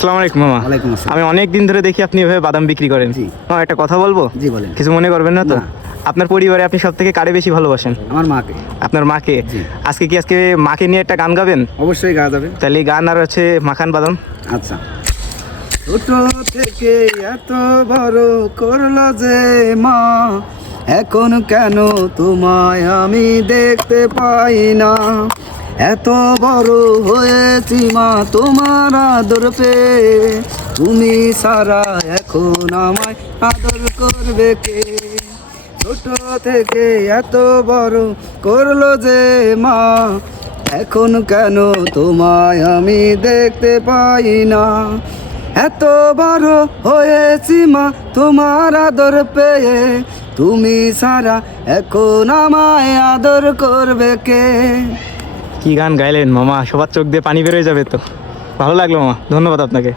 আসসালামু আলাইকুম মামা। ওয়ালাইকুম আসসালাম। আমি অনেক দিন ধরে দেখি আপনি এভাবে বাদাম বিক্রি করেন। জি। মামা একটা কথা বলবো? জি বলেন। কিছু মনে করবেন না তো? না। আপনার পরিবারে আপনি সব থেকে কারে বেশি ভালোবাসেন? আমার মাকে। আপনার মাকে? জি। আজকে মাকে নিয়ে একটা গান গাবেন? অবশ্যই গাওয়া যাবে। তাহলে এই গান আর হচ্ছে মাখান বাদাম। আচ্ছা। ছোট থেকে এত বড় করলো যে মা, এখন কেন তোমায় আমি দেখতে পাই না। এত বড় হয়েছি মা তোমার আদর পেয়ে, তুমি সারা এখন আমায় আদর করবে কে। ছোট থেকে এত বড় করলো যে মা, এখন কেন তোমায় আমি দেখতে পাই না। এত বড় হয়েছি মা তোমার আদর পেয়ে, তুমি সারা এখন আমায় আদর করবে কে। কি গান গাইলেন মামা, সবার চোখ দিয়ে পানি বেরোয় যাবে তো। ভালো লাগলো মামা, ধন্যবাদ আপনাকে।